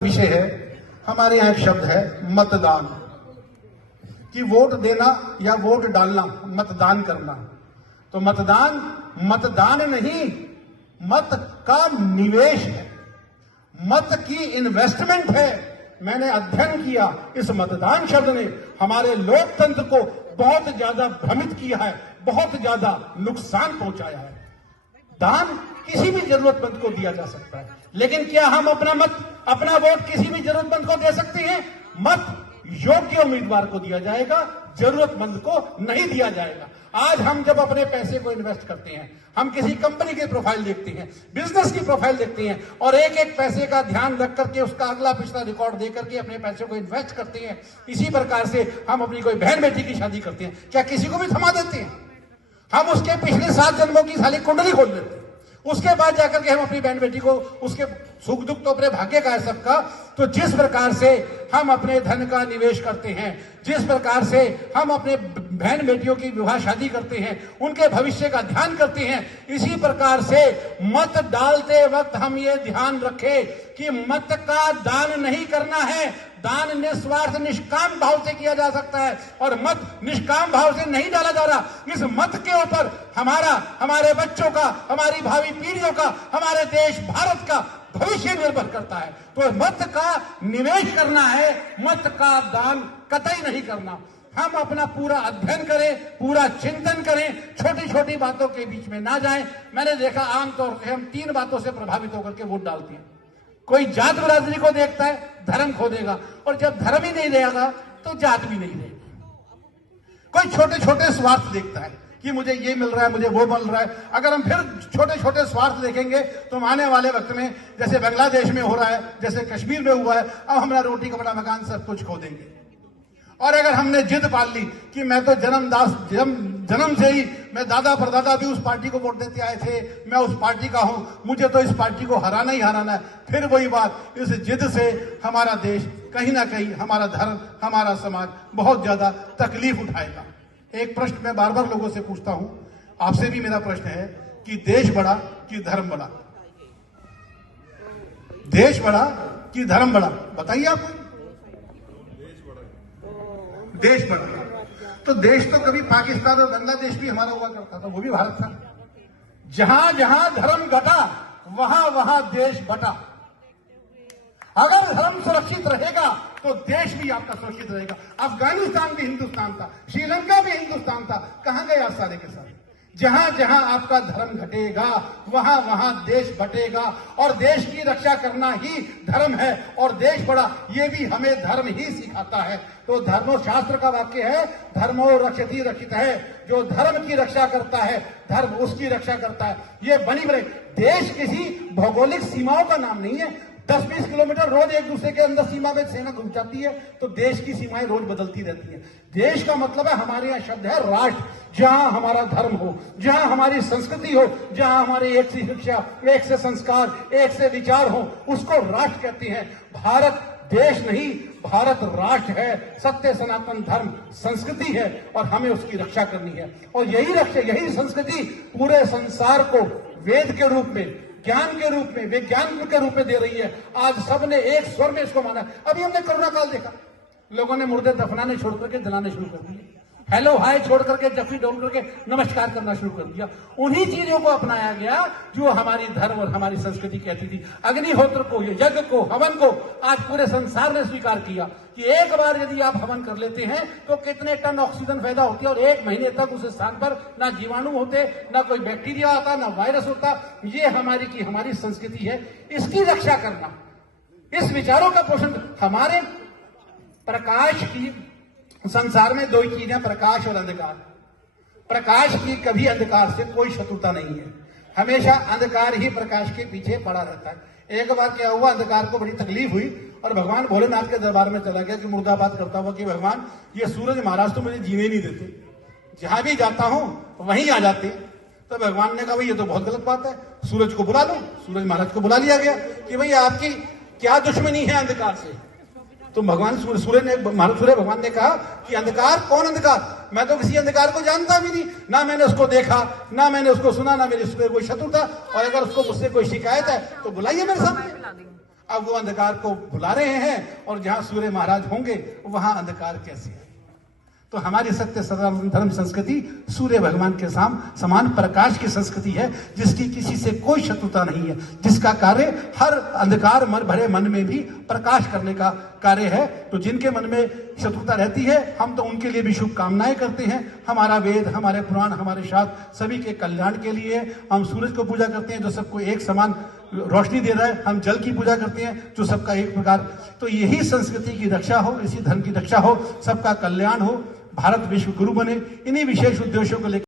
विषय है। हमारे यहाँ एक शब्द है मतदान, कि वोट देना या वोट डालना, मतदान करना। तो मतदान नहीं, मत का निवेश है, मत की इन्वेस्टमेंट है। मैंने अध्ययन किया, इस मतदान शब्द ने हमारे लोकतंत्र को बहुत ज्यादा भ्रमित किया है, बहुत ज्यादा नुकसान पहुंचाया है। दान किसी भी जरूरतमंद को दिया जा सकता है, लेकिन क्या हम अपना वोट किसी भी जरूरतमंद को दे सकते हैं? मत योग्य उम्मीदवार को दिया जाएगा, जरूरतमंद को नहीं दिया जाएगा। आज हम जब अपने पैसे को इन्वेस्ट करते हैं, हम किसी कंपनी की प्रोफाइल देखते हैं, बिजनेस की प्रोफाइल देखते हैं और एक एक पैसे का ध्यान रख करके उसका अगला पिछला रिकॉर्ड दे करके अपने पैसे को इन्वेस्ट करते हैं। इसी प्रकार से हम अपनी कोई बहन बेटी की शादी करते हैं, क्या किसी को भी थमा देते हैं? हम उसके पिछले 7 जन्मों की सारी कुंडली खोल देते हैं, उसके बाद जाकर के हम अपनी बहन बेटी को, उसके सुख दुख तो अपने भाग्य का है सबका। तो जिस प्रकार से हम अपने धन का निवेश करते हैं, जिस प्रकार से हम अपने बहन बेटियों की विवाह शादी करते हैं, उनके भविष्य का ध्यान करते हैं, इसी प्रकार से मत डालते वक्त हम ये ध्यान रखें कि मत का दान नहीं करना है। दान निस्वार्थ निष्काम भाव से किया जा सकता है और मत निष्काम भाव से नहीं डाला जा रहा। इस मत के ऊपर हमारे बच्चों का, हमारी भावी पीढ़ियों का, हमारे देश भारत का भविष्य निर्भर करता है। तो मत का निवेश करना है, मत का दान कतई नहीं करना। हम अपना पूरा अध्ययन करें, पूरा चिंतन करें, छोटी छोटी बातों के बीच में ना जाएं। मैंने देखा आमतौर से हम 3 बातों से प्रभावित होकर के वोट डालते हैं। कोई जात बिरादरी को देखता है, धर्म खो देगा, और जब धर्म ही नहीं रहेगा तो जात भी नहीं रहेगी। कोई छोटे छोटे स्वार्थ देखता है कि मुझे ये मिल रहा है, मुझे वो मिल रहा है। अगर हम फिर छोटे छोटे स्वार्थ देखेंगे तो आने वाले वक्त में जैसे बांग्लादेश में हो रहा है, जैसे कश्मीर में हुआ है, अब हमारा रोटी कपड़ा मकान सब कुछ खो देंगे। और अगर हमने जिद पाल ली कि मैं तो जन्म से ही मैं दादा परदादा भी उस पार्टी को वोट देते आए थे, मैं उस पार्टी का हूं, मुझे तो इस पार्टी को हराना ही हराना है, फिर वही बात, इस जिद से हमारा देश कहीं ना कहीं, हमारा धर्म, हमारा समाज बहुत ज्यादा तकलीफ उठाएगा। एक प्रश्न मैं बार बार लोगों से पूछता हूं, आपसे भी मेरा प्रश्न है कि देश बड़ा कि धर्म बड़ा? देश बड़ा कि धर्म बड़ा? बताइए आप। देश बड़ा। तो देश तो कभी पाकिस्तान और बांग्लादेश भी हमारा हुआ करता था, वो भी भारत था। जहां जहां धर्म घटा वहां वहां देश बटा। अगर धर्म सुरक्षित रहेगा तो देश भी आपका सुरक्षित रहेगा। अफगानिस्तान भी हिंदुस्तान था, श्रीलंका भी हिंदुस्तान था, कहां गए आप सारे के सारे? जहां जहां आपका धर्म घटेगा वहां वहां देश बटेगा, और देश की रक्षा करना ही धर्म है। और देश बड़ा ये भी हमें धर्म ही सिखाता है। तो धर्मशास्त्र का वाक्य है, धर्मो रक्षति रक्षित है। जो धर्म की रक्षा करता है, धर्म उसकी रक्षा करता है। ये बनी बने। देश किसी भौगोलिक सीमाओं का नाम नहीं है। 10-20 किलोमीटर रोज एक दूसरे के अंदर सीमा में सेना घुस जाती है, तो देश की सीमाएं रोज बदलती रहती है। देश का मतलब है, हमारे यहाँ शब्द है राष्ट्र। जहां हमारा धर्म हो, जहां हमारी संस्कृति हो, जहां हमारे एक से शिक्षा, एक से संस्कार, एक से विचार हो, उसको राष्ट्र कहते हैं। भारत देश नहीं, भारत राष्ट्र है। सत्य सनातन धर्म संस्कृति है और हमें उसकी रक्षा करनी है। और यही संस्कृति पूरे संसार को वेद के रूप में, ज्ञान के रूप में, विज्ञान के रूप में दे रही है। आज सबने एक स्वर में इसको माना। अभी हमने कोरोना काल देखा, लोगों ने मुर्दे दफनाने छोड़ करके जलाने शुरू कर दिए, हेलो हाय छोड़ करके जफ्फी डाउन करके नमस्कार करना शुरू कर दिया। उन्हीं चीजों को अपनाया गया जो हमारी धर्म और हमारी संस्कृति कहती थी। अग्निहोत्र को, यज्ञ को, हवन को आज पूरे संसार ने स्वीकार किया कि एक बार यदि आप हवन कर लेते हैं तो कितने टन ऑक्सीजन पैदा होती है, और 1 महीने तक उस स्थान पर ना जीवाणु होते, ना कोई बैक्टीरिया आता, ना वायरस होता। ये हमारी संस्कृति है। इसकी रक्षा करना, इस विचारों का पोषण, हमारे प्रकाश की, संसार में 2 ही चीजें, प्रकाश और अंधकार। प्रकाश की कभी अंधकार से कोई शत्रुता नहीं है, हमेशा अंधकार ही प्रकाश के पीछे पड़ा रहता है। एक बार क्या हुआ, अंधकार को बड़ी तकलीफ हुई और भगवान भोलेनाथ के दरबार में चला गया कि मुर्दाबाद करता हुआ कि भगवान, ये सूरज महाराज तो मुझे जीने नहीं देते, जहां भी जाता हूं वहीं आ जाते। तो भगवान ने कहा, भाई ये तो बहुत गलत बात है, सूरज को बुला लो। सूरज महाराज को बुला लिया गया कि भाई आपकी क्या दुश्मनी है अंधकार से? तो सूर्य भगवान ने कहा कि अंधकार? कौन अंधकार? मैं तो किसी अंधकार को जानता भी नहीं, ना मैंने उसको देखा, ना मैंने उसको सुना, ना मेरे उसमें कोई शत्रु था। और अगर उसको मुझसे कोई शिकायत है तो बुलाइए मेरे सामने। अब वो अंधकार को भुला रहे हैं और जहां सूर्य महाराज होंगे वहां अंधकार कैसे है। तो हमारी सत्य सनातन धर्म संस्कृति सूर्य भगवान के समान प्रकाश की संस्कृति है, जिसकी किसी से कोई शत्रुता नहीं है, जिसका कार्य हर अंधकार भरे मन में भी प्रकाश करने का कार्य है। तो जिनके मन में शत्रुता रहती है, हम तो उनके लिए भी शुभकामनाएं करते हैं। हमारा वेद, हमारे पुराण, हमारे शास्त्र सभी के कल्याण के लिए। हम सूरज को पूजा करते हैं जो सबको एक समान रोशनी दे रहा है। हम जल की पूजा करते हैं जो सबका एक प्रकार। तो यही संस्कृति की रक्षा हो, इसी धर्म की रक्षा हो, सबका कल्याण हो, भारत विश्व गुरु बने। इन्हीं विशेष उद्देश्यों को लेकर